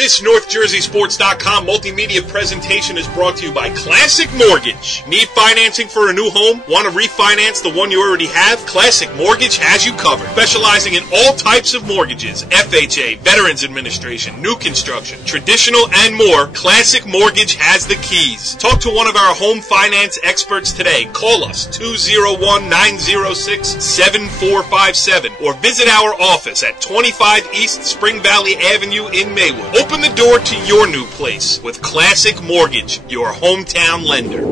This NorthJerseySports.com multimedia presentation is brought to you by Classic Mortgage. Need financing for a new home? Want to refinance the one you already have? Classic Mortgage has you covered. Specializing in all types of mortgages, FHA, Veterans Administration, new construction, traditional, and more, Classic Mortgage has the keys. Talk to one of our home finance experts today. Call us 201-906-7457 or visit our office at 25 East Spring Valley Avenue in Maywood. Open the door to your new place with Classic Mortgage, your hometown lender.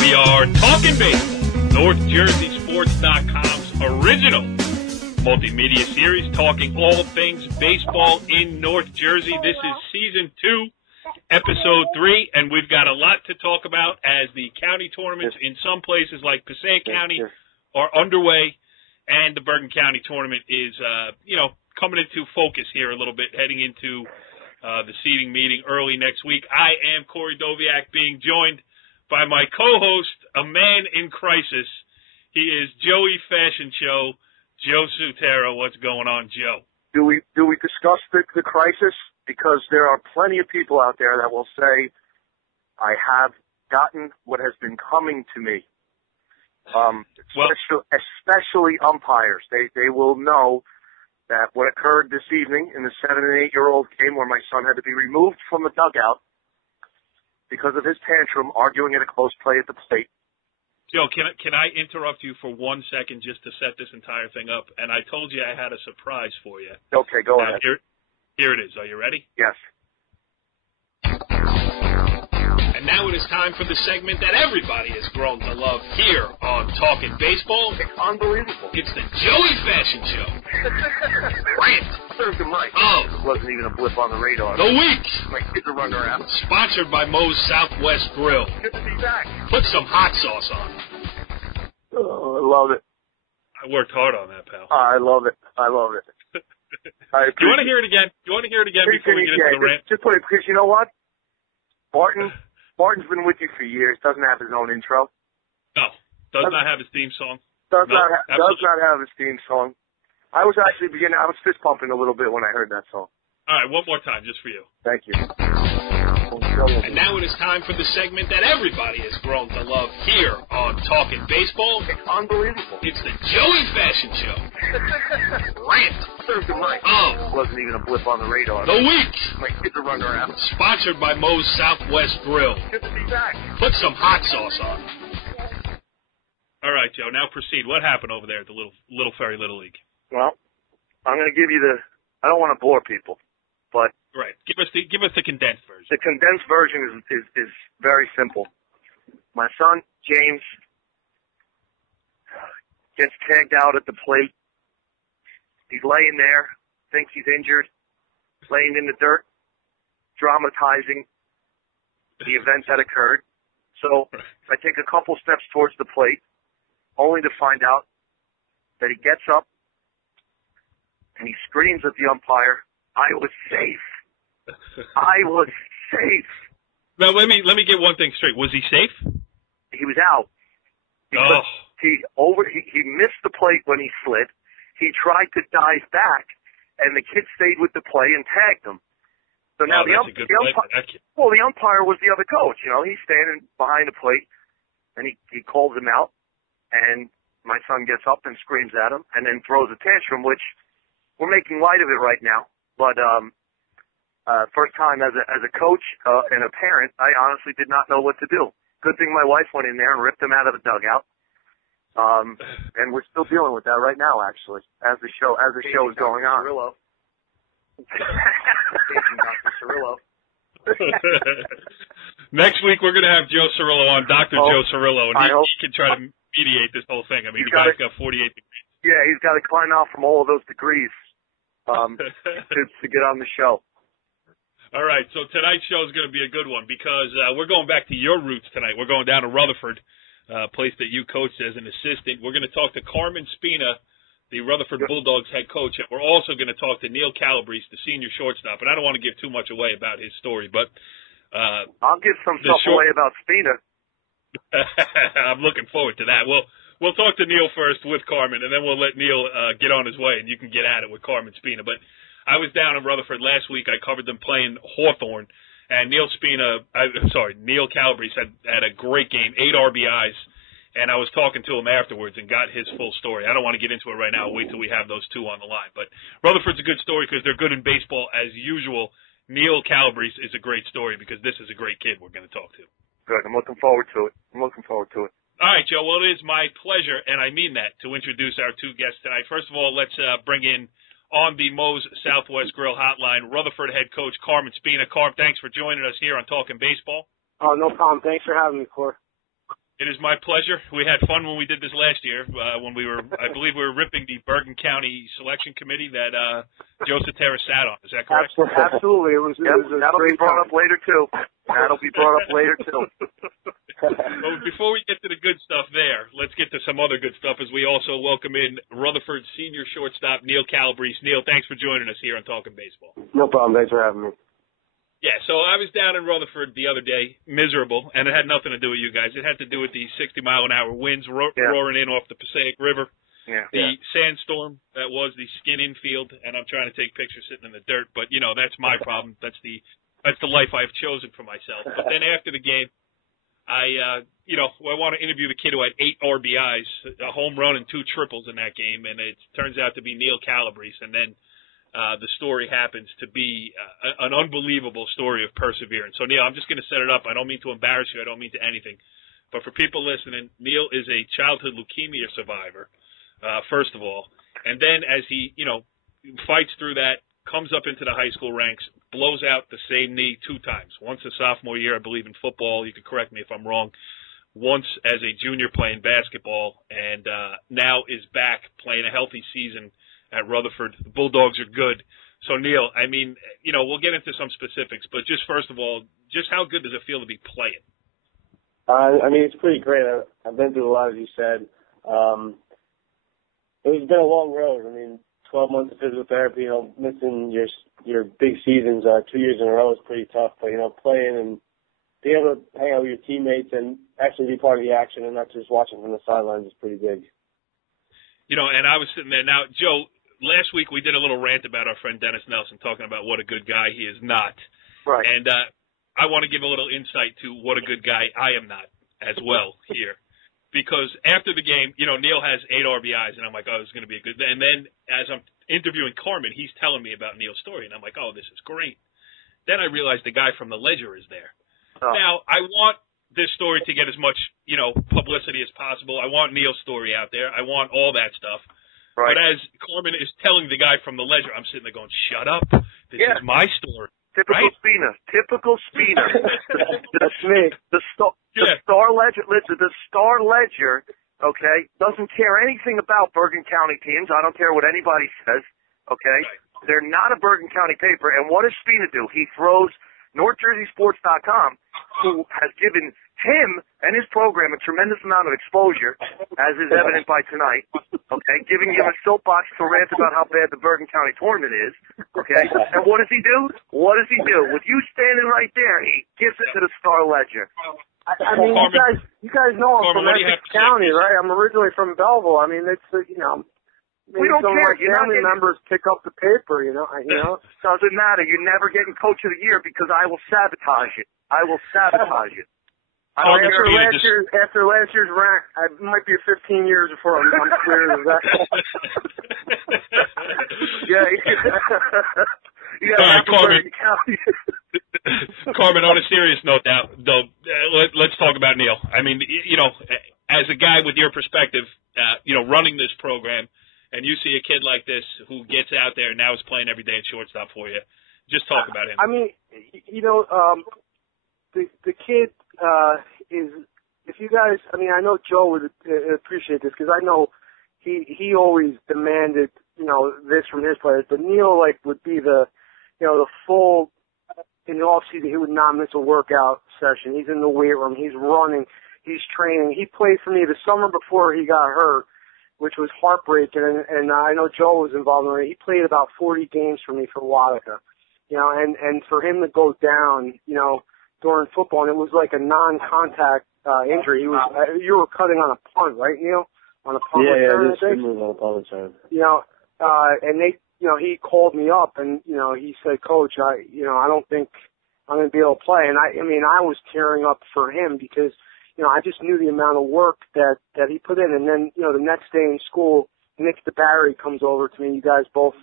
We are talking baseball, NorthJerseySports.com's original multimedia series, talking all things baseball in North Jersey. This is Season 2. Episode 3, and we've got a lot to talk about as the county tournaments in some places like Passaic County are underway, and the Bergen County tournament is, coming into focus here a little bit, heading into the seeding meeting early next week. I am Corey Doviak, being joined by my co-host, a man in crisis. He is Joey Fashion Show, Joe Sutera. What's going on, Joe? Do we discuss the crisis? Because there are plenty of people out there that will say, I have gotten what has been coming to me. Especially umpires. They will know that what occurred this evening in the 7- and 8-year-old game where my son had to be removed from the dugout because of his tantrum arguing at a close play at the plate. Joe, can I interrupt you for 1 second just to set this entire thing up? And I told you I had a surprise for you. Okay, go ahead. Here it is. Are you ready? Yes. And now it is time for the segment that everybody has grown to love here on Talkin' Baseball. It's unbelievable. It's the Joey Fashion Show. Rant. Served him right. Oh. It wasn't even a blip on the radar. The week. My kids are running around. Sponsored by Moe's Southwest Grill. Good to be back. Put some hot sauce on it. Oh, I love it. I worked hard on that, pal. I love it. Do you want to hear it again? Before we get into the rant? Just put it, because you know what? Barton's been with you for years. Doesn't have his own intro. No, does not have his theme song. Does not have his theme song. I was actually I was fist pumping a little bit when I heard that song. All right, one more time, just for you. Thank you. And now it is time for the segment that everybody has grown to love here on Talkin' Baseball. It's unbelievable. It's the Joey Fashion Show. Rant. Served him right. Oh. It wasn't even a blip on the radar. The week. My kids are running around. Sponsored by Moe's Southwest Grill. Good to be back. Put some hot sauce on it. All right, Joe, now proceed. What happened over there at the Little Ferry Little League? Well, I'm going to give you I don't want to bore people. But right, give us the condensed version. The condensed version is very simple. My son James gets tagged out at the plate. He's laying there, thinks he's injured, laying in the dirt, dramatizing the event that occurred. So I take a couple steps towards the plate, only to find out that he gets up and he screams at the umpire, I was safe. I was safe. Now let me get one thing straight. Was he safe? He was out. Because he missed the plate when he slid. He tried to dive back, and the kid stayed with the play and tagged him. So now the umpire was the other coach. You know, he's standing behind the plate, and he calls him out, and my son gets up and screams at him, and then throws a tantrum, which we're making light of it right now. But first time as a coach and a parent, I honestly did not know what to do. Good thing my wife went in there and ripped him out of the dugout. And we're still dealing with that right now, actually, as the show is going on. Dr. Cirillo. Next week we're going to have Joe Cirillo on, Dr. Joe Cirillo, and he can try to mediate this whole thing. I mean, the guy's got 48 degrees. Yeah, he's got to climb out from all of those degrees. To get on the show. All right, so tonight's show is going to be a good one because we're going back to your roots tonight. We're going down to Rutherford, place that you coached as an assistant. We're going to talk to Carmen Spina, the Rutherford Bulldogs head coach, and we're also going to talk to Neal Calabrese, the senior shortstop. And I don't want to give too much away about his story, but I'll give some stuff away about Spina. I'm looking forward to that. We'll talk to Neal first with Carmen, and then we'll let Neal get on his way, and you can get at it with Carmen Spina. But I was down in Rutherford last week. I covered them playing Hawthorne, and Neal Calabrese had a great game, 8 RBIs, and I was talking to him afterwards and got his full story. I don't want to get into it right now. I'll wait till we have those two on the line. But Rutherford's a good story because they're good in baseball as usual. Neal Calabrese is a great story because this is a great kid we're going to talk to. Good. I'm looking forward to it. All right, Joe. Well, it is my pleasure, and I mean that, to introduce our two guests tonight. First of all, let's bring in on the Moe's Southwest Grill Hotline, Rutherford head coach Carmen Spina. Carm, thanks for joining us here on Talkin' Baseball. Oh, no problem. Thanks for having me, Cor. It is my pleasure. We had fun when we did this last year, when I believe we were ripping the Bergen County Selection Committee that Joe Sutera sat on. Is that correct? Absolutely. It was that'll be brought up later, too. So before we get to the good stuff there, let's get to some other good stuff as we also welcome in Rutherford senior shortstop Neal Calabrese. Neal, thanks for joining us here on Talkin' Baseball. No problem. Thanks for having me. Yeah, so I was down in Rutherford the other day, miserable, and it had nothing to do with you guys. It had to do with the 60-mile-an-hour winds roaring in off the Passaic River, the sandstorm that was the skin infield, and I'm trying to take pictures sitting in the dirt, but, that's my problem. That's the life I've chosen for myself. But then after the game, I want to interview the kid who had 8 RBIs, a home run and 2 triples in that game, and it turns out to be Neal Calabrese, and then the story happens to be an unbelievable story of perseverance. So, Neal, I'm just going to set it up. I don't mean to embarrass you. I don't mean to anything. But for people listening, Neal is a childhood leukemia survivor, first of all. And then as he, fights through that, comes up into the high school ranks, blows out the same knee 2 times. Once a sophomore year, I believe, in football. You can correct me if I'm wrong. Once as a junior playing basketball, and now is back playing a healthy season at Rutherford. The Bulldogs are good. So, Neal, I mean, we'll get into some specifics, but just first of all, just how good does it feel to be playing? It's pretty great. I've been through a lot, as you said. It's been a long road. 12 months of physical therapy, missing your big seasons 2 years in a row is pretty tough. But, playing and being able to hang out with your teammates and actually be part of the action and not just watching from the sidelines is pretty big. And I was sitting there. Now, Joe, last week we did a little rant about our friend Dennis Nelson, talking about what a good guy he is not. Right. And I want to give a little insight to what a good guy I am not as well here. Because after the game, Neal has 8 RBIs, and I'm like, oh, this is going to be a good – and then as I'm interviewing Carmen, he's telling me about Neal's story, and I'm like, oh, this is great. Then I realized the guy from the Ledger is there. Oh. Now, I want this story to get as much, publicity as possible. I want Neal's story out there. I want all that stuff. Right. But as Carmen is telling the guy from the Ledger, I'm sitting there going, shut up. This is my story. Typical Spina. That's me. The Star Ledger, listen, the Star Ledger, okay, doesn't care anything about Bergen County teams. I don't care what anybody says, okay? Right. They're not a Bergen County paper. And what does Spina do? He throws NorthJerseySports.com, who has given him and his program a tremendous amount of exposure, as is evident by tonight, okay, giving him a soapbox to rant about how bad the Bergen County tournament is, okay? And what does he do? With you standing right there, he gives it to the Star Ledger. You guys know I'm from Essex County, right? I'm originally from Belleville. It's, we don't care. My family members pick up the paper, Doesn't matter. You're never getting Coach of the Year because I will sabotage it. After last year's rank, I might be 15 years before I'm clear of that. Carmen, on a serious note now, though, let's talk about Neal. As a guy with your perspective, running this program, and you see a kid like this who gets out there and now is playing every day at shortstop for you, just talk about him. The kid is, if you guys, I know Joe would appreciate this because I know he always demanded, this from his players, but Neal, would be the full, in the off-season, he would not miss a workout session. He's in the weight room. He's running. He's training. He played for me the summer before he got hurt, which was heartbreaking, and I know Joe was involved in it. He played about 40 games for me for Watica, and for him to go down, during football, and it was like a non-contact injury. He was you were cutting on a punt, right, Neal? On a punt return, I think. On a punt return. You know, and they, you know, he called me up and, you know, he said, Coach, I don't think I'm going to be able to play. And I mean, I was tearing up for him because, you know, I just knew the amount of work that he put in. And then, you know, the next day in school, Nick DeBarry comes over to me. You guys both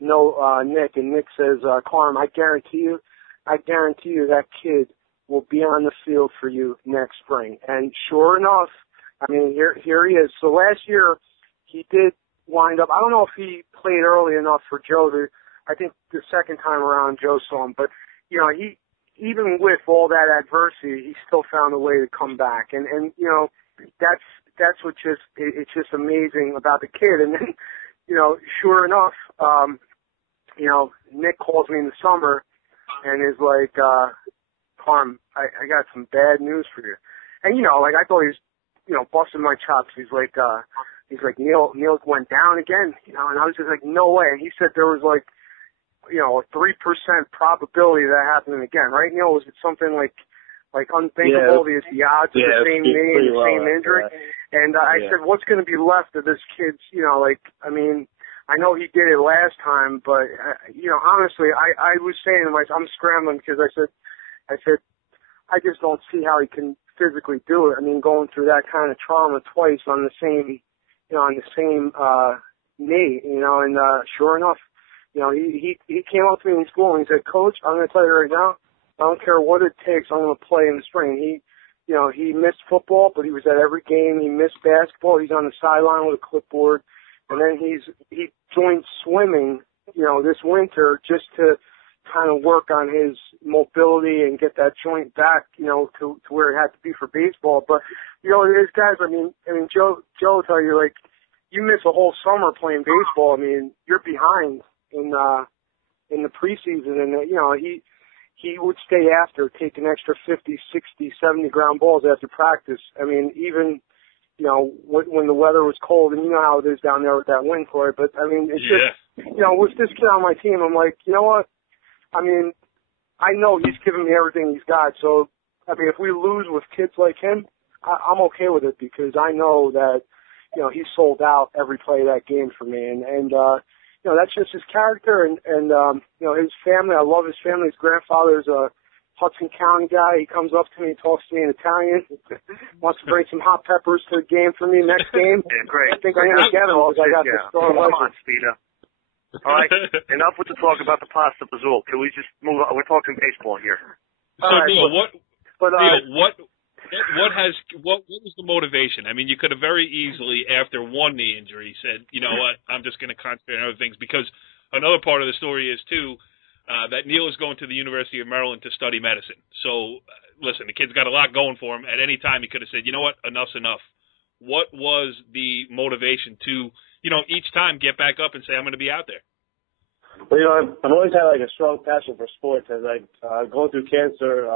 know Nick, and Nick says, Carm, I guarantee you that kid will be on the field for you next spring. And sure enough, I mean, here he is. So last year, he did wind up, I don't know if he played early enough for Joe I think the second time around Joe saw him, but, you know, he, even with all that adversity, he still found a way to come back. And you know, that's what it's just amazing about the kid. And then, you know, sure enough, you know, Nick calls me in the summer and is like, Carm, I got some bad news for you. And, you know, like, I thought he was, you know, busting my chops. He's like, Neal went down again, you know, and I was just like, no way. And he said there was like, you know, a 3% probability of that happening again, right, Neal? Was it something like unthinkable? Yeah. The odds of the same knee and the same injury? Yeah. And I said, what's going to be left of this kid's, you know, like, I mean, I know he did it last time, but, you know, honestly, I was saying to myself, I'm scrambling because I said, I just don't see how he can physically do it. I mean, going through that kind of trauma twice on the same, you know, knee, you know, and sure enough, you know, he came up to me in school and he said, Coach, I'm going to tell you right now, I don't care what it takes, I'm going to play in the spring. He missed football, but he was at every game. He missed basketball. He's on the sideline with a clipboard. And then he joined swimming, you know, this winter just to kind of work on his mobility and get that joint back, you know, to where it had to be for baseball. But, you know, there's guys, I mean, Joe will tell you, like, you miss a whole summer playing baseball. I mean, you're behind in the preseason. And, you know, he would stay after, take an extra 50, 60, 70 ground balls after practice. I mean, even, you know, when the weather was cold, and you know how it is down there with that wind, Corey. But, I mean, it's just, you know, with this kid on my team, I'm like, you know what? I mean, I know he's giving me everything he's got. So, I mean, if we lose with kids like him, I'm okay with it because I know that, you know, he sold out every play of that game for me. And you know, that's just his character and you know, his family. I love his family. His grandfather's a Hudson County guy. He comes up to me and talks to me in Italian. Wants to bring some hot peppers to the game for me next game. Yeah, great. I think I'm going to get him because I got the store. Come on, Spina. All right, enough with the talk about the pasta fazool. Can we just move on? We're talking baseball here. So, Neal, what was the motivation? I mean, you could have very easily, after one knee injury, said, you know what, I'm just going to concentrate on other things. Because another part of the story is, too, that Neal is going to the University of Maryland to study medicine. So, listen, the kid's got a lot going for him. At any time, he could have said, you know what, enough's enough. What was the motivation to, you know, each time get back up and say, I'm going to be out there? Well, you know, I've always had, like, a strong passion for sports. As I going through cancer,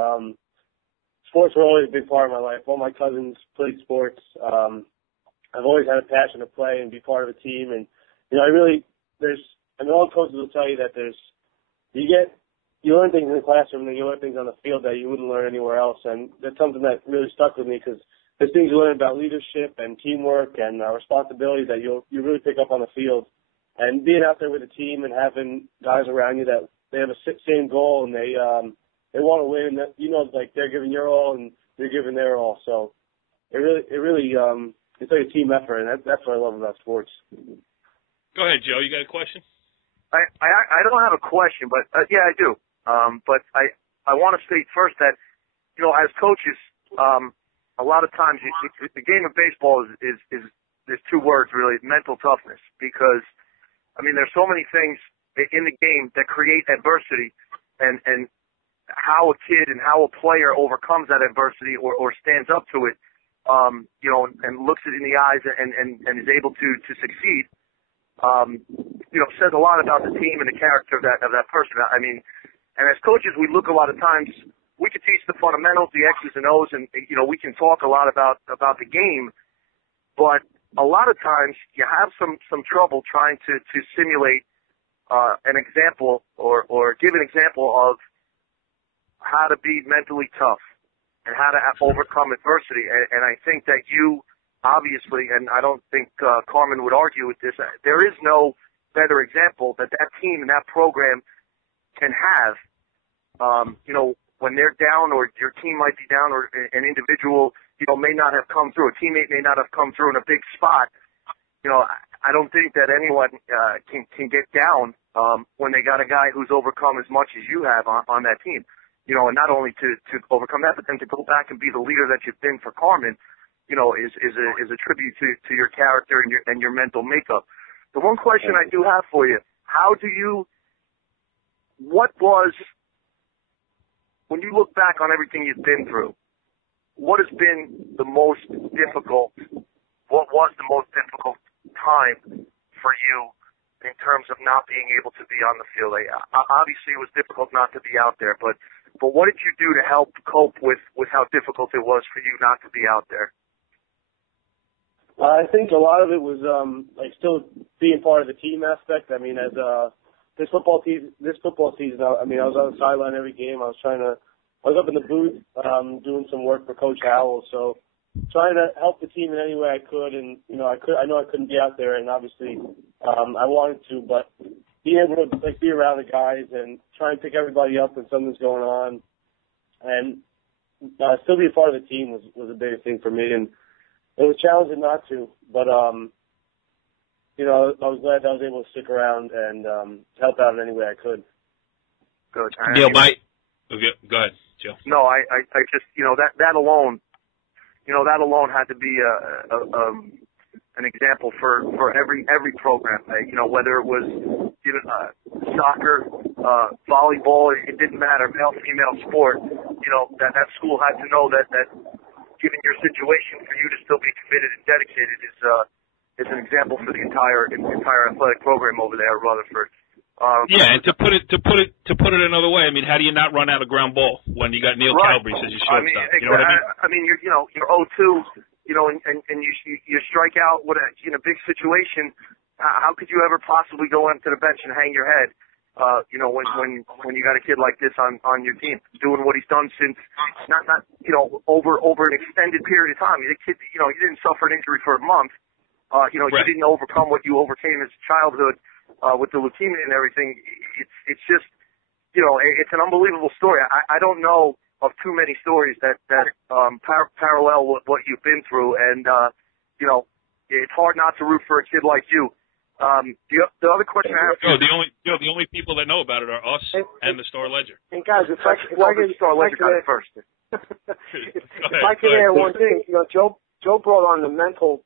sports were always a big part of my life. All my cousins played sports. I've always had a passion to play and be part of a team. And, you know, all coaches will tell you that you learn things in the classroom and you learn things on the field that you wouldn't learn anywhere else. And that's something that really stuck with me because there's things you learn about leadership and teamwork and responsibility that you really pick up on the field. And being out there with a team and having guys around you that they have a same goal and they want to win, and that, you know, like they're giving your all and you're giving their all. So it really it's like a team effort, and that's what I love about sports. Go ahead, Joe. You got a question? I don't have a question, but yeah, I do. But I want to state first that, you know, as coaches, a lot of times the game of baseball is there's two words really: mental toughness. Because I mean, there's so many things in the game that create adversity, and how a kid and how a player overcomes that adversity or stands up to it, you know, and looks it in the eyes and is able to succeed, you know, says a lot about the team and the character of that person. I mean, and as coaches, we look a lot of times, we could teach the fundamentals, the X's and O's, and, you know, we can talk a lot about the game, but a lot of times you have some trouble trying to simulate an example or give an example of how to be mentally tough. and how to overcome adversity. And I think that you obviously, and I don't think Carmen would argue with this, there is no better example that team and that program can have. When they're down, or your team might be down, or an individual, may not have come through, a teammate may not have come through in a big spot. I don't think that anyone can get down when they got a guy who's overcome as much as you have on that team. And not only to overcome that, but then to go back and be the leader that you've been for Carmen, is a tribute to your character and your mental makeup. The one question I do have for you: when you look back on everything you've been through, what has been the most difficult? What was the most difficult time for you in terms of not being able to be on the field? Obviously, it was difficult not to be out there, but what did you do to help cope with how difficult it was for you not to be out there? I think a lot of it was still being part of the team aspect. I mean, as this football season, I was on the sideline every game. I was up in the booth doing some work for Coach Howell, so trying to help the team in any way I could. And I know I couldn't be out there, and obviously I wanted to, but being able to be around the guys and try and pick everybody up when something's going on, and still be a part of the team was a big thing for me. And it was challenging not to, but I was glad that I was able to stick around and help out in any way I could. Good. Neal, okay, go ahead, Joe. No, I just that alone, that alone had to be an example for every program. Whether it was soccer, volleyball, it didn't matter, male, female sport. That school had to know that given your situation, for you to still be committed and dedicated is an example for the entire athletic program over there at Rutherford. And to put it another way, I mean, how do you not run out of ground ball when you got Neal Calabrese as your shortstop? You know what I mean? I mean, you're 0-2, and you strike out in a big situation. How could you ever possibly go into the bench and hang your head? When you got a kid like this on your team, doing what he's done since not over an extended period of time. The kid, he didn't suffer an injury for a month. Right. You didn't overcome what you overcame as childhood with the leukemia and everything. It's just, it's an unbelievable story. I don't know of too many stories that parallel what you've been through, and it's hard not to root for a kid like you. The other question I have. The only people that know about it are us and the Star Ledger. And guys, if I could Star Ledger got it first. If I could add one thing, Joe brought on the mental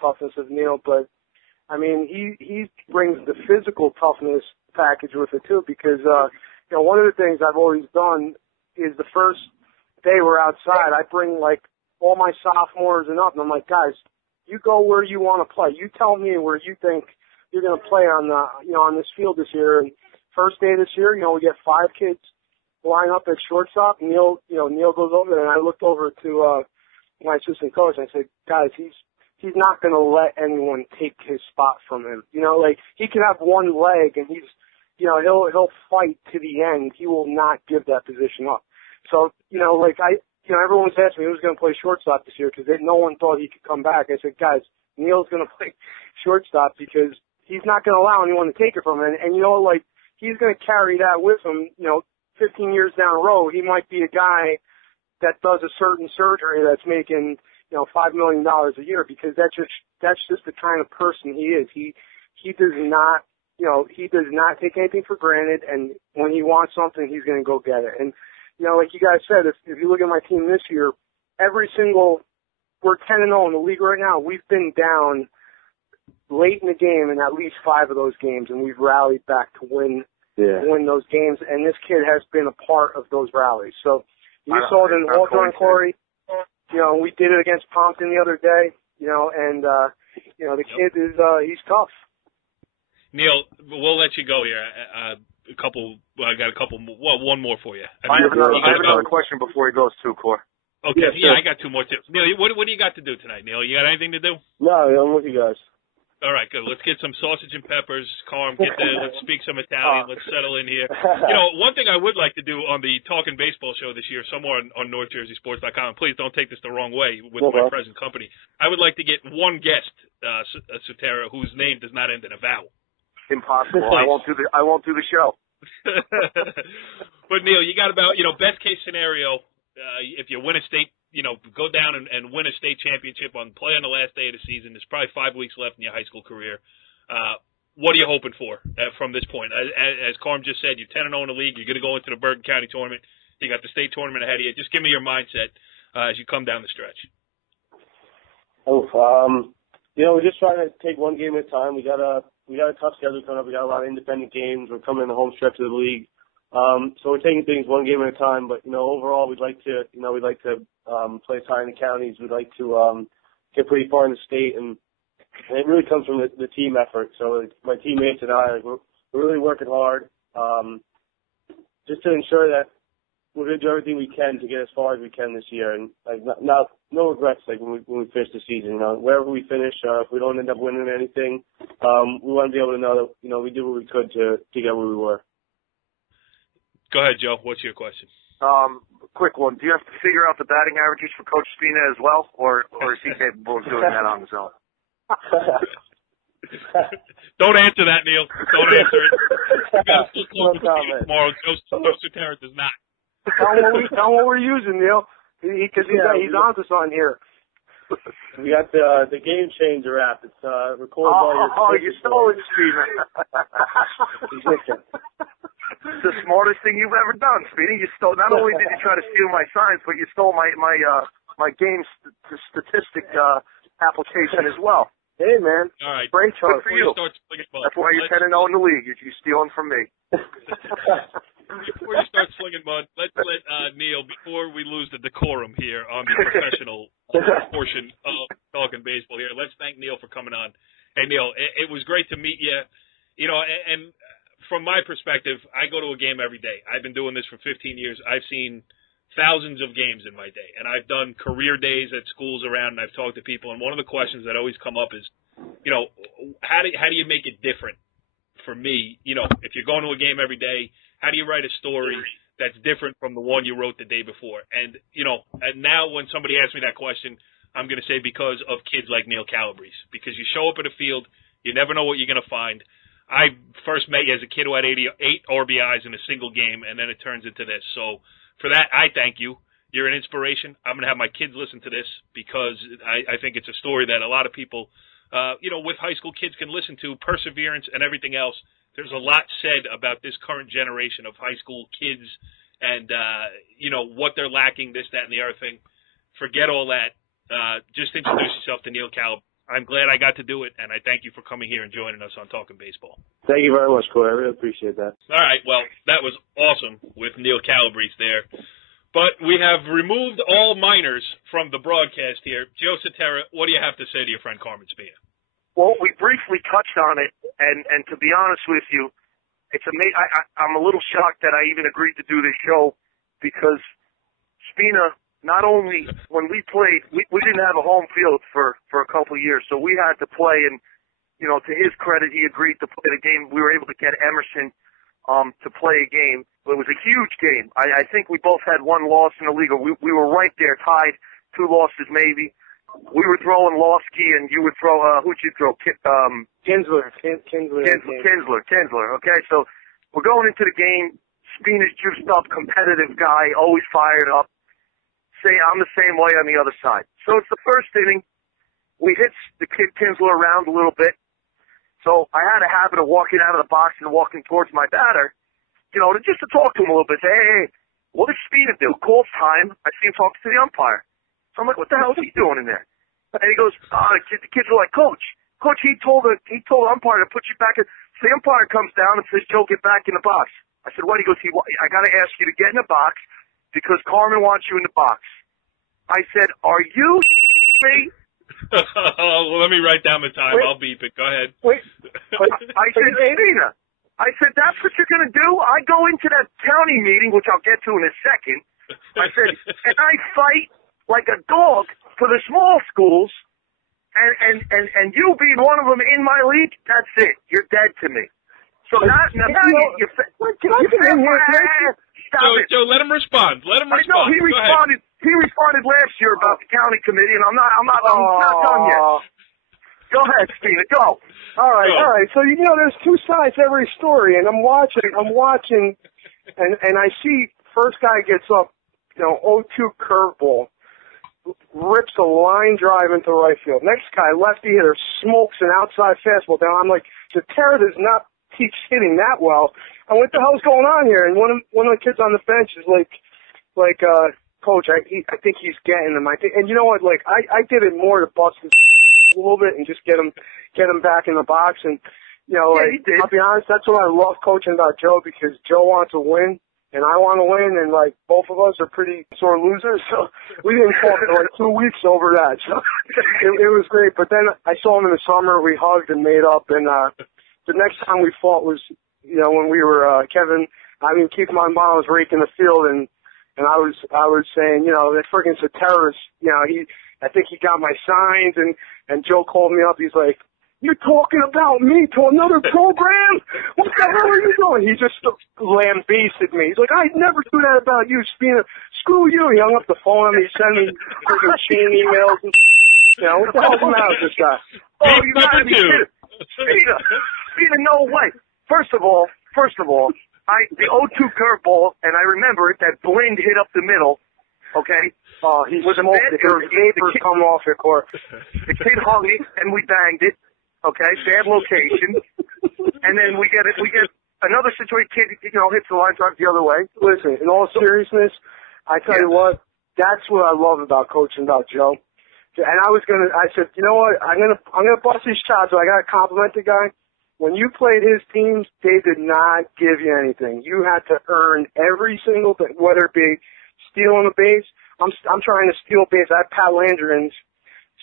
toughness of Neal, but I mean he brings the physical toughness package with it too, because one of the things I've always done is the first day we're outside, I bring like all my sophomores and up, and I'm like, guys, you go where you want to play. You tell me where you think you're going to play on this field this year. And first day this year, we get 5 kids line up at shortstop. Neal goes over there, and I looked over to my assistant coach and I said, guys, he's not going to let anyone take his spot from him. He can have one leg, and he'll fight to the end. He will not give that position up. So everyone was asking me who's going to play shortstop this year because no one thought he could come back. I said, guys, Neal's going to play shortstop because he's not going to allow anyone to take it from him. And he's going to carry that with him. 15 years down the road, he might be a guy that does a certain surgery that's making, $5 million a year, because that's just the kind of person he is. He does not take anything for granted, and when he wants something, he's going to go get it. And like you guys said, if you look at my team this year, we're 10-0 in the league right now. We've been down late in the game in at least 5 of those games, and we've rallied back to win those games. And this kid has been a part of those rallies. So you saw it in Hawthorne, Corey. We did it against Pompton the other day. The kid is he's tough. Neal, we'll let you go here. I got a couple more. Well, one more for you. I have another question before he goes too, Cor. Okay, yeah, I got 2 more tips. Neal, what do you got to do tonight, Neal? You got anything to do? No, I'm with you guys. All right, good. Let's get some sausage and peppers. Carm, let's speak some Italian. Let's settle in here. One thing I would like to do on the Talkin' Baseball show this year, somewhere on NorthJerseySports.com, please don't take this the wrong way with my present company. I would like to get one guest, Sutera, whose name does not end in a vowel. Impossible. I won't do the show. But Neal, you got about, best case scenario, if you win a state, go down and win a state championship play on the last day of the season. There's probably 5 weeks left in your high school career. What are you hoping for from this point? As Carm just said, you're 10-0 in the league. You're going to go into the Bergen County tournament. You got the state tournament ahead of you. Just give me your mindset as you come down the stretch. We're just trying to take one game at a time. We got a tough schedule coming up. We got a lot of independent games. We're coming in the home stretch of the league. So we're taking things one game at a time, but overall we'd like to play high in the counties. We'd like to get pretty far in the state, and it really comes from the team effort. So my teammates and I, we're really working hard, just to ensure that we're going to do everything we can to get as far as we can this year, and no regrets when we finish the season. Wherever we finish, if we don't end up winning anything, we want to be able to know that we did what we could to get where we were. Go ahead, Joe. What's your question? Quick one. Do you have to figure out the batting averages for Coach Spina as well, or is he capable of doing that on his own? Don't answer that, Neal. Don't answer it. You got to still call the tomorrow. Joe Sutera does not. Tell what we're using, Neal. Because he's on to something here. We got the Game Changer app. It's recorded by your. Oh, you stole it, Spina. It's the smartest thing you've ever done, Speedy. You stole. Not only did you try to steal my signs, but you stole my game statistic application as well. Hey, man. All right. Great Good for you. That's why you're 10-0 in the league. You're stealing from me. Before you start slinging mud, let's let Neal, before we lose the decorum here on the professional portion of Talkin' Baseball here, let's thank Neal for coming on. Hey, Neal, it was great to meet you. And from my perspective, I go to a game every day. I've been doing this for 15 years. I've seen thousands of games in my day, and I've done career days at schools around, and I've talked to people, and one of the questions that always come up is, how do you make it different? For me, if you're going to a game every day, how do you write a story that's different from the one you wrote the day before? And, and now when somebody asks me that question, I'm going to say because of kids like Neal Calabrese, because you show up at a field, you never know what you're going to find. I first met you as a kid who had 8 RBIs in a single game, and then it turns into this. So for that, I thank you. You're an inspiration. I'm going to have my kids listen to this because I think it's a story that a lot of people, with high school kids can listen to, perseverance and everything else. There's a lot said about this current generation of high school kids and, what they're lacking, this, that, and the other thing. Forget all that. Just introduce yourself to Neal Calabrese. I'm glad I got to do it, and I thank you for coming here and joining us on Talkin' Baseball. Thank you very much, Corey. I really appreciate that. All right, well, that was awesome with Neal Calabrese there. But we have removed all minors from the broadcast here. Joe Sutera, what do you have to say to your friend Carmen Spina? Well, we briefly touched on it, and to be honest with you, it's amazing. I'm a little shocked that I even agreed to do this show because Spina, not only when we played, we didn't have a home field for a couple of years, so we had to play, and, to his credit, he agreed to play the game. We were able to get Emerson to play a game. It was a huge game. I think we both had one loss in the league. We were right there, tied, 2 losses maybe. We were throwing Lofsky, and you would throw, who'd you throw? Kinsler. Kinsler. Okay, so we're going into the game. Spina's juiced up, competitive guy, always fired up. I'm the same way on the other side. So it's the first inning. We hit the kid Kinsler around a little bit. So I had a habit of walking out of the box and walking towards my batter, just to talk to him a little bit. Say, hey, what does Spina do? Calls time. I see him talking to the umpire. So I'm like, what the hell is he doing in there? And he goes, the kids are like, Coach, he told the umpire to put you back in. So the umpire comes down and says, Joe, get back in the box. I said, what? He goes, I got to ask you to get in the box because Carmen wants you in the box. I said, are you me? Well, let me write down the time. I'll beep it. Go ahead. Wait. I said, Spina, that's what you're going to do? I go into that county meeting, which I'll get to in a second. I said, and I fight like a dog for the small schools, And you being one of them in my league, that's it. You're dead to me. So now you Joe, let him respond. Let him respond. I know he responded. He responded last year about the county committee, and I'm not done yet. Go ahead, Spina. Go. All right. So there's two sides to every story, and I'm watching, and I see first guy gets up, 0-2 curveball, rips a line drive into right field. Next guy, lefty hitter, smokes an outside fastball down. I'm like, Sutera does not teach hitting that well. And what the hell's going on here? And one of the kids on the bench is like, Coach, I think he's getting them. And you know what? Like, I did it more to bust his a little bit and just get him back in the box. And I'll be honest, that's what I love coaching about Joe, because Joe wants to win and I want to win, and like both of us are pretty sore losers, so we didn't talk for like 2 weeks over that. So it was great. But then I saw him in the summer. We hugged and made up, and the next time we fought was when we were Kevin. I mean, keep in mind, mom was raking the field, and I was saying, that freaking Sutera, I think he got my signs, and Joe called me up. He's like, "You're talking about me to another program? What the hell are you doing?" He just lambasted me. He's like, "I'd never do that about you, Spina. Screw you." He hung up the phone. He sent me freaking chain emails. And, what the hell's the matter with this guy? Oh, you gotta be kidding. Spina, no way. First of all, the 0-2 curveball, and I remember it, that blind hit up the middle, okay? He smoked it. There was vapors come off it, court. The kid hung it, and we banged it, okay? Bad location. And then we get another situation, kid, hits the line drive the other way. Listen, in all seriousness, I tell you what, that's what I love about coaching about Joe. And I said, you know what, I'm gonna bust these shots, so I gotta compliment the guy. When you played his teams, they did not give you anything. You had to earn every single thing, whether it be stealing a base. I'm trying to steal base. I had Pat Landry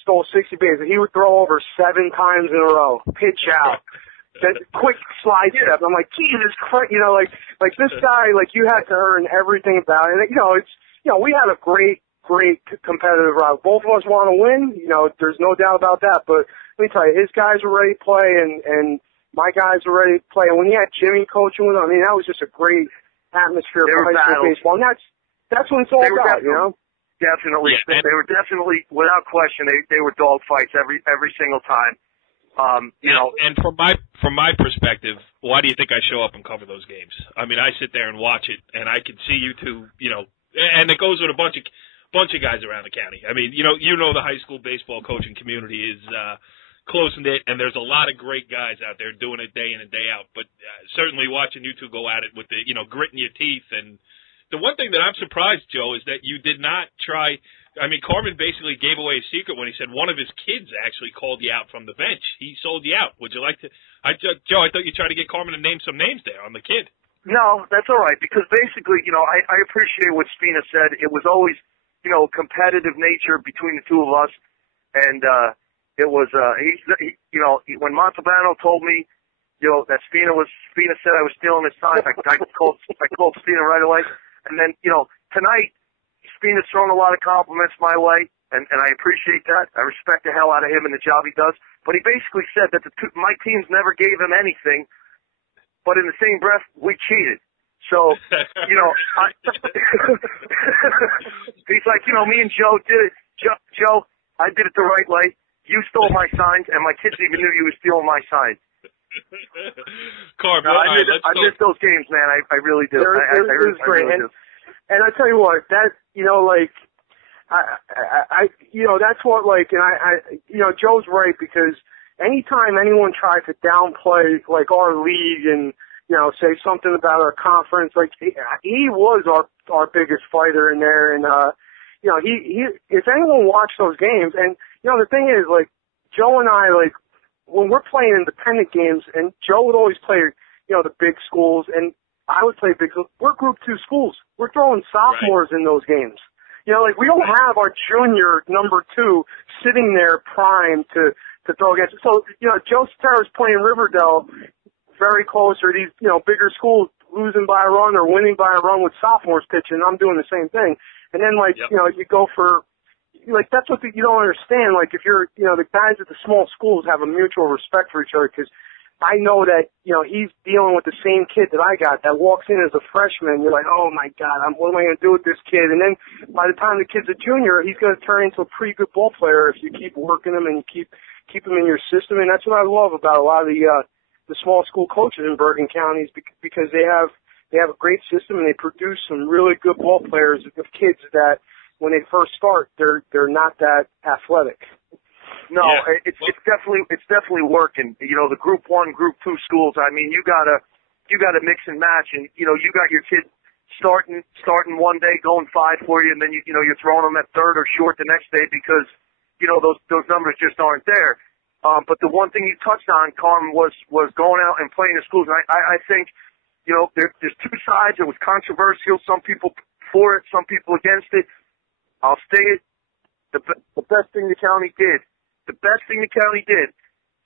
stole 60 bases. He would throw over 7 times in a row, pitch out, that quick slide step. I'm like, Jesus Christ, like this guy, like you had to earn everything about it. And, we had a great competitive route. Both of us want to win. There's no doubt about that. But let me tell you, his guys were ready to play, and my guys were ready to play. And when he had Jimmy coaching with him, I mean, that was just a great atmosphere for high school baseball. And that's what it's all about, Definitely. Yeah, they were definitely, without question, they were dog fights every single time. And from my perspective, why do you think I show up and cover those games? I mean, I sit there and watch it, and I can see you two, and it goes with a bunch of guys around the county. I mean, the high school baseball coaching community is close-knit, and there's a lot of great guys out there doing it day in and day out. But certainly watching you two go at it with the, grit in your teeth. And the one thing that I'm surprised, Joe, is that you did not try. I mean, Carmen basically gave away a secret when he said one of his kids actually called you out from the bench. He sold you out. Would you like to? Joe, I thought you tried to get Carmen to name some names there on the kid. No, that's all right, because basically, I appreciate what Spina said. It was always, competitive nature between the two of us, and it was, when Montalbano told me, that Spina said I was stealing his signs, I called Spina right away, and then, tonight, Spina's thrown a lot of compliments my way, and I appreciate that. I respect the hell out of him and the job he does, but he basically said that my teams never gave him anything, but in the same breath, we cheated. So, he's like, me and Joe did it. Joe, I did it the right way. You stole my signs, and my kids even knew you were stealing my signs. Carmen, I miss those games, man. I really do. I really do. And I tell you what, that, that's what, and Joe's right, because anytime anyone tries to downplay, our league and, say something about our conference, he was our biggest fighter in there, and, he if anyone watched those games, and, the thing is, Joe and I, when we're playing independent games, and Joe would always play, the big schools, and I would play big schools. We're Group 2 schools. We're throwing sophomores in those games. We don't have our junior number 2 sitting there primed to throw against. So, Joe Sutera is playing Riverdale very close, or these, bigger schools losing by a run or winning by a run with sophomores pitching. I'm doing the same thing. And then, you go for, like that's what you don't understand. Like if you're, the guys at the small schools have a mutual respect for each other because I know that, he's dealing with the same kid that I got that walks in as a freshman. You're like, oh my God, what am I going to do with this kid? And then by the time the kid's a junior, he's going to turn into a pretty good ball player if you keep working him and you keep him in your system. And that's what I love about a lot of the small school coaches in Bergen counties because they have a great system and they produce some really good ball players of kids that when they first start, they're not that athletic. No, yeah. It's definitely working. The Group 1, Group 2 schools. I mean, you gotta mix and match, and you got your kid starting one day, going 5 for you, and then you're throwing them at third or short the next day because those numbers just aren't there. But the one thing you touched on, Carmen, was going out and playing in schools. And I think there's two sides. It was controversial. Some people for it, some people against it. I'll say it. The best thing the county did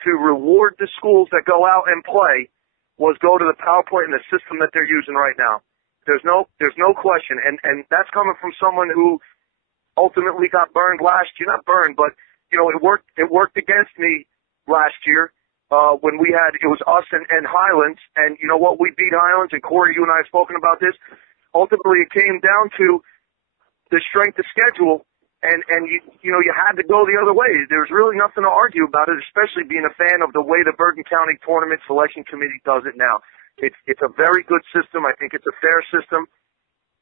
to reward the schools that go out and play was go to the PowerPoint and the system that they're using right now. There's no question. And that's coming from someone who ultimately got burned last year. Not burned, but, it worked against me last year, when it was us and Highlands. And you know what? We beat Highlands, and Corey, you and I have spoken about this. Ultimately, it came down to the strength of schedule. And you had to go the other way. There's really nothing to argue about it, especially being a fan of the way the Bergen County Tournament Selection Committee does it now. It's a very good system. I think it's a fair system.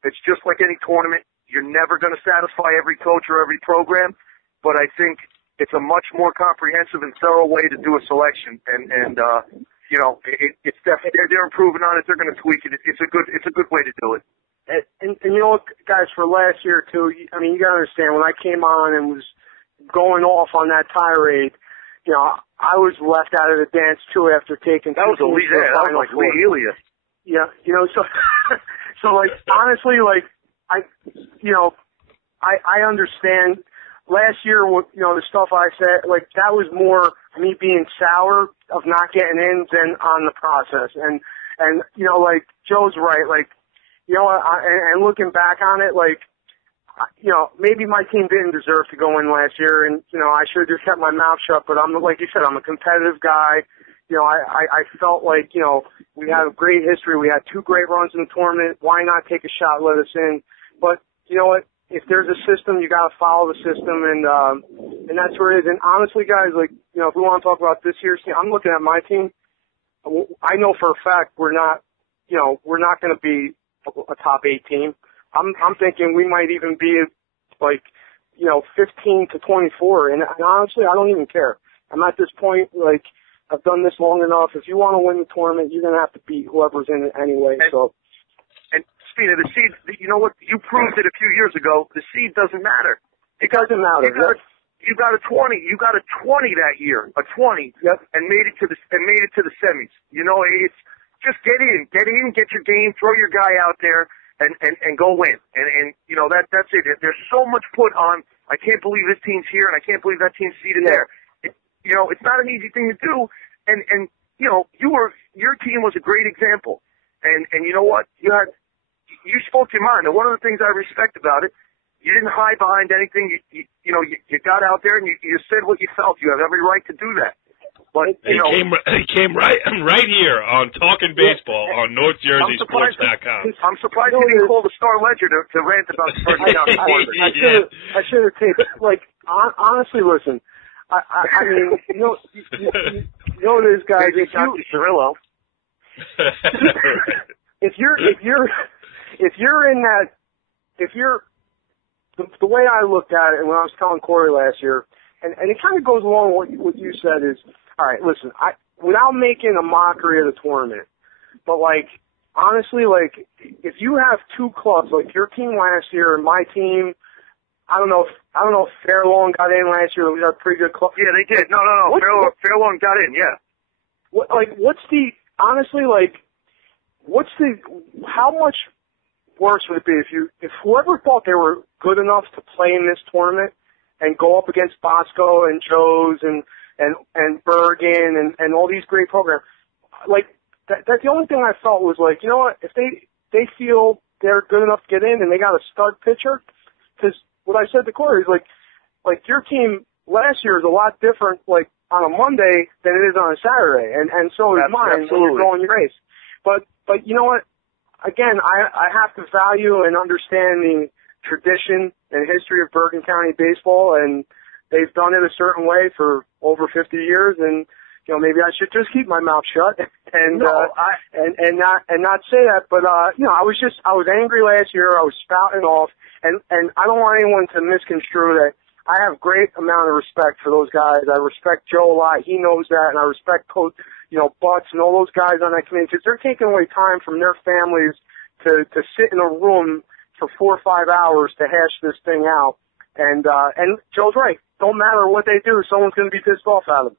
It's just like any tournament. You're never going to satisfy every coach or every program, but I think it's a much more comprehensive and thorough way to do a selection. And it's definitely they're improving on it. They're going to tweak it. It's a good way to do it. And guys, for last year, too, you got to understand, when I came on and was going off on that tirade, I was left out of the dance, too, after taking that was a lead. That was like Lee Elia. Yeah, so like, honestly, like, I understand. Last year, the stuff I said, like, that was more me being sour of not getting in than on the process. And like, Joe's right, like, and looking back on it, like, maybe my team didn't deserve to go in last year, and, I should have just kept my mouth shut, but like you said, I'm a competitive guy. I felt like, we had a great history. We had 2 great runs in the tournament. Why not take a shot, let us in? But, you know what? If there's a system, you got to follow the system, and that's where it is. And honestly, guys, like, if we want to talk about this year's team, I'm looking at my team. I know for a fact we're not going to be a top 8 team. I'm thinking we might even be like, 15 to 24. And honestly, I don't even care. I'm at this point, like, I've done this long enough. If you want to win the tournament, you're going to have to beat whoever's in it anyway. And Spina, the seed, you know what? You proved it a few years ago. The seed doesn't matter. It doesn't matter. You got a 20. You got a 20 that year, a 20, yep. and made it to the semis. It's just get in, get your game, throw your guy out there, and go win. And that's it. There's so much put on. I can't believe this team's here, and I can't believe that team's seated there. It's not an easy thing to do. And your team was a great example. And you know what? You spoke your mind. And one of the things I respect about it, you didn't hide behind anything. You got out there and you said what you felt. You have every right to do that. But it came right here on Talkin' Baseball on NorthJerseySports.com. I'm surprised you didn't call the Star Ledger to rant about the first down. I should have taken. Like, honestly, listen. I mean, it is, guys. If you're in that, the way I looked at it, and when I was telling Corey last year, and it kind of goes along with what you said is, all right, listen, without making a mockery of the tournament, but like, honestly, like, if you have 2 clubs, like your team last year and my team, I don't know if Fairlawn got in last year. We got a pretty good club. Yeah, they did. No. Fairlawn got in. Yeah. How much worse would it be if whoever thought they were good enough to play in this tournament and go up against Bosco and Joe's and Bergen and all these great programs, like that's the only thing I felt was like, you know what, if they feel they're good enough to get in and they got a stud pitcher, because what I said to Corey is like, like your team last year is a lot different, like on a Monday than it is on a Saturday, and so is mine when you're going your race. But you know what? Again, I have to value and understand the tradition and history of Bergen County baseball, and they've done it a certain way for over 50 years, and maybe I should just keep my mouth shut and not say that. But I was angry last year. I was spouting off, and I don't want anyone to misconstrue that. I have great amount of respect for those guys. I respect Joe a lot. He knows that, and I respect Coach, Butts and all those guys on that committee, because they're taking away time from their families to sit in a room for 4 or 5 hours to hash this thing out. And Joe's right. Don't matter what they do, someone's going to be pissed off at them.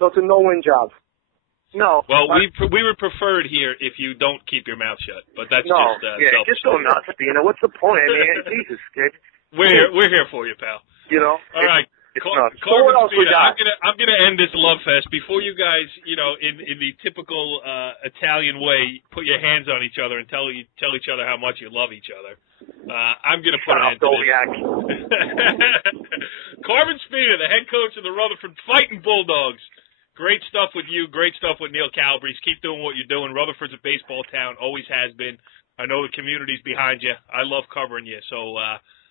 So it's a no-win job. No. Well, we would prefer it here if you don't keep your mouth shut, but that's just go nuts, Spina. What's the point? I mean, Jesus, kid. We're here for you, pal. All right. Carmen Spina, I'm gonna end this love fest before you guys, in the typical Italian way, put your hands on each other and tell each other how much you love each other. I'm gonna put an end to this. Carmen Spina, the head coach of the Rutherford Fighting Bulldogs. Great stuff with you. Great stuff with Neal Calabrese. Keep doing what you're doing. Rutherford's a baseball town. Always has been. I know the community's behind you. I love covering you. So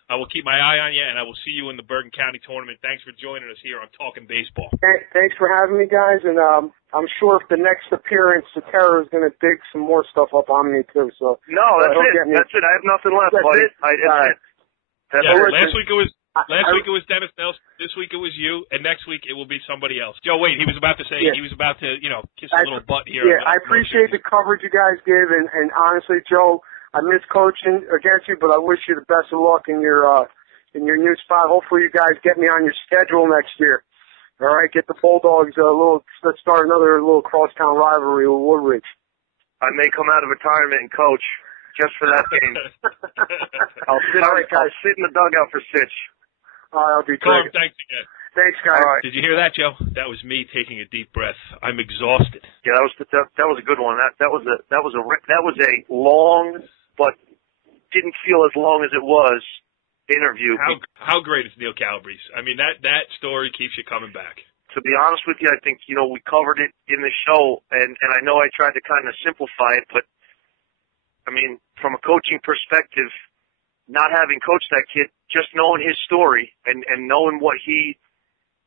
I will keep my eye on you, and I will see you in the Bergen County tournament. Thanks for joining us here on Talkin' Baseball. Thanks for having me, guys. And I'm sure if the next appearance, Sutera is going to dig some more stuff up on me, too. So no, that's it. That's it. I have nothing left, buddy. Last week it was Dennis Nelson. This week it was you, and next week it will be somebody else. Joe, wait, he was about to say he was about to, kiss a little butt here. Yeah, I appreciate the coverage you guys give, and honestly, Joe, I miss coaching against you, but I wish you the best of luck in your new spot. Hopefully, you guys get me on your schedule next year. All right, get the Bulldogs let's start another little crosstown rivalry with Woodridge. I may come out of retirement and coach just for that game. I'll sit in the dugout for Sitch. I'll be great. Thanks again. Thanks, guys. All right. Did you hear that, Joe? That was me taking a deep breath. I'm exhausted. Yeah, that was a good one. That was a long, but didn't feel as long as it was interview. How great is Neal Calabrese? I mean, that story keeps you coming back. To be honest with you, I think we covered it in the show, and I know I tried to kind of simplify it, but I mean, from a coaching perspective, not having coached that kid, just knowing his story and knowing what he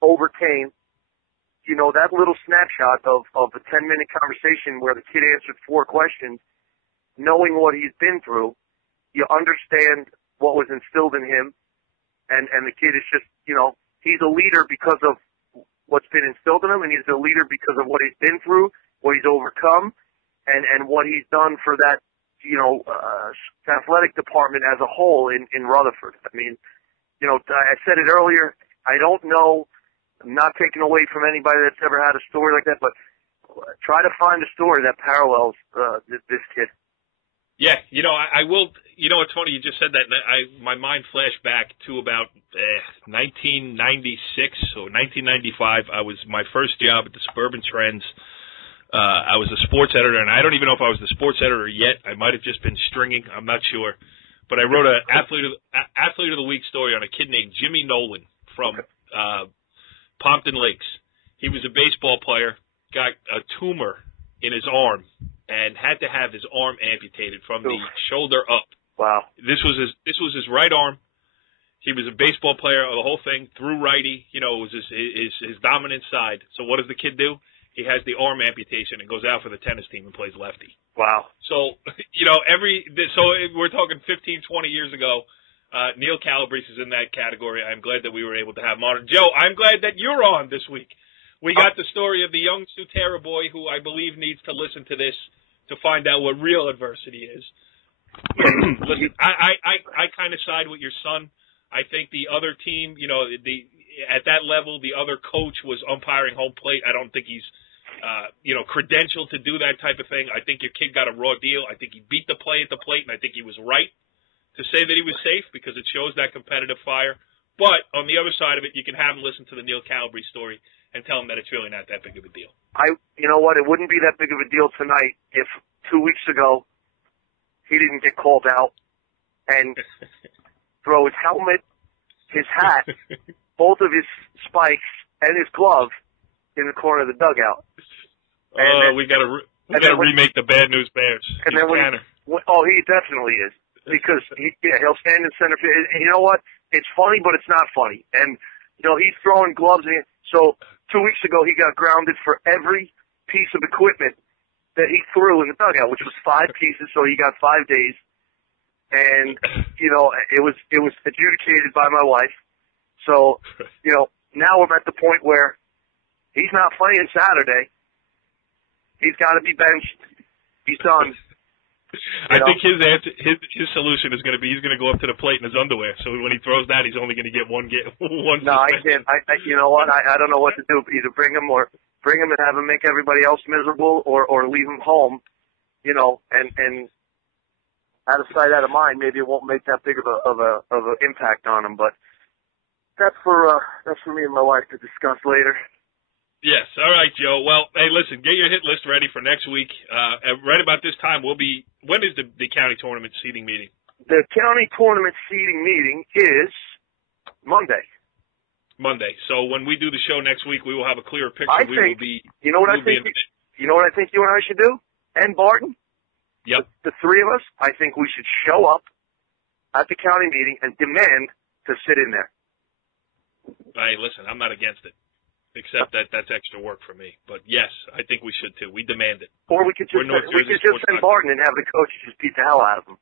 overcame, that little snapshot of a 10-minute conversation where the kid answered 4 questions, knowing what he's been through, you understand what was instilled in him, and the kid is just, he's a leader because of what's been instilled in him, and he's a leader because of what he's been through, what he's overcome, and what he's done for that, athletic department as a whole in Rutherford. I mean, I said it earlier, I don't know, I'm not taking away from anybody that's ever had a story like that, but try to find a story that parallels this kid. Yeah, I will. It's funny you just said that. My mind flashed back to about 1996 or 1995. I was my first job at the Suburban Trends. I was a sports editor, and I don't even know if I was the sports editor yet. I might have just been stringing. I'm not sure. But I wrote an athlete of the week story on a kid named Jimmy Nolan from Pompton Lakes. He was a baseball player, got a tumor in his arm, and had to have his arm amputated from the shoulder up. Wow. This was his right arm. He was a baseball player, the whole thing, through righty. It was his dominant side. So what does the kid do? He has the arm amputation and goes out for the tennis team and plays lefty. Wow. So, so we're talking 15, 20 years ago. Neal Calabrese is in that category. I'm glad that we were able to have him on. Joe, I'm glad that you're on this week. We got the story of the young Sutera boy who I believe needs to listen to this to find out what real adversity is. Listen, I kind of side with your son. I think the other team, at that level, the other coach was umpiring home plate. I don't think he's, credentialed to do that type of thing. I think your kid got a raw deal. I think he beat the play at the plate, and I think he was right to say that he was safe because it shows that competitive fire. But on the other side of it, you can have him listen to the Neal Calabrese story and tell him that it's really not that big of a deal. You know what? It wouldn't be that big of a deal tonight if 2 weeks ago he didn't get called out and throw his helmet his hat, both of his spikes, and his glove in the corner of the dugout. We got to remake the Bad News Bears. And then he definitely is, because he'll stand in center field. And you know what? It's funny, but it's not funny. And he's throwing gloves in. So 2 weeks ago, he got grounded for every piece of equipment that he threw in the dugout, which was 5 pieces. So he got 5 days. And it was adjudicated by my wife. So now we're at the point where he's not playing Saturday. He's got to be benched. He's done. I think his solution is going to be he's going to go up to the plate in his underwear. So when he throws that, he's only going to get one. No, I can't. You know what? I don't know what to do. Either bring him and have him make everybody else miserable, or leave him home. And out of sight, out of mind. Maybe it won't make that big of a impact on him. But that's for me and my wife to discuss later. Yes. All right, Joe. Well, hey, listen, get your hit list ready for next week. Right about this time, when is the county tournament seating meeting? The county tournament seating meeting is Monday. So when we do the show next week, we will have a clearer picture. I think you know what I think you and I should do? And Barton? Yep. The three of us, I think we should show up at the county meeting and demand to sit in there. Hey, listen, I'm not against it. Except that's extra work for me. But yes, I think we should too. We demand it. Or we could just send Barton and have the coaches just beat the hell out of him.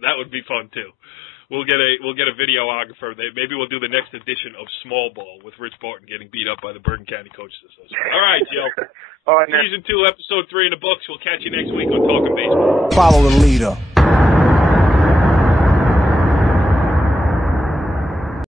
that would be fun too. We'll get a videographer. Maybe we'll do the next edition of Small Ball with Rich Barton getting beat up by the Bergen County Coaches Association. All right, Joe. All right, man. Season 2, Episode 3 in the books. We'll catch you next week on Talkin' Baseball. Follow the leader.